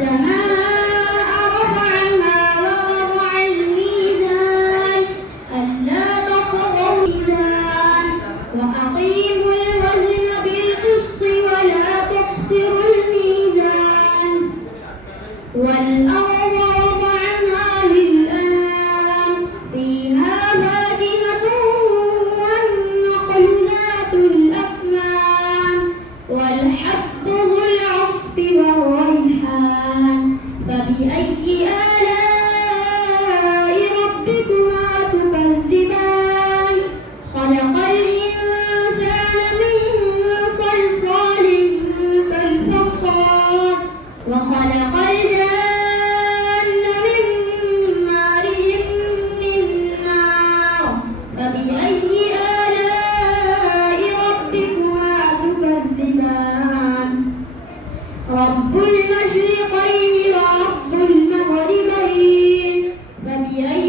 والسماء رفعها ووضع الميزان ألا تطغوا الميزان وأقيموا الوزن بالقسط ولا تخسروا الميزان والأرض وضعها للأنام فيها فاكهة والنخل ذات الأكمام والحب ذو العصف والريحان فبأي آلاء ربكما تكذبان خلق الإنسان من صلصال كالفخار وخلق الجن من مارج من نار فبأي آلاء ربكما تكذبان رب المشرقين ورب المغربين فبأي